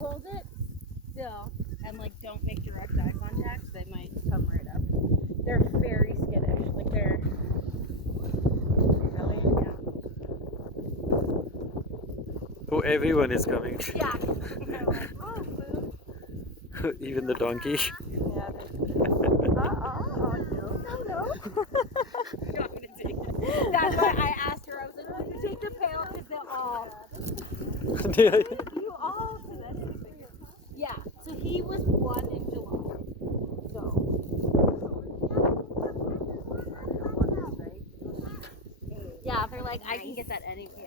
Hold it still and like don't make direct eye contact. They might come right up. They're very skittish. Like they're really, yeah. Oh, everyone is coming. Yeah. They're like, oh, food. Even the donkey. Yeah. No. You want me to take it? That's why I asked her. I was like, "Will you take the pail?" Because they'll all. You all to this. Yeah. So he was 1 in July. So. Yeah, they're like, I can get that anywhere.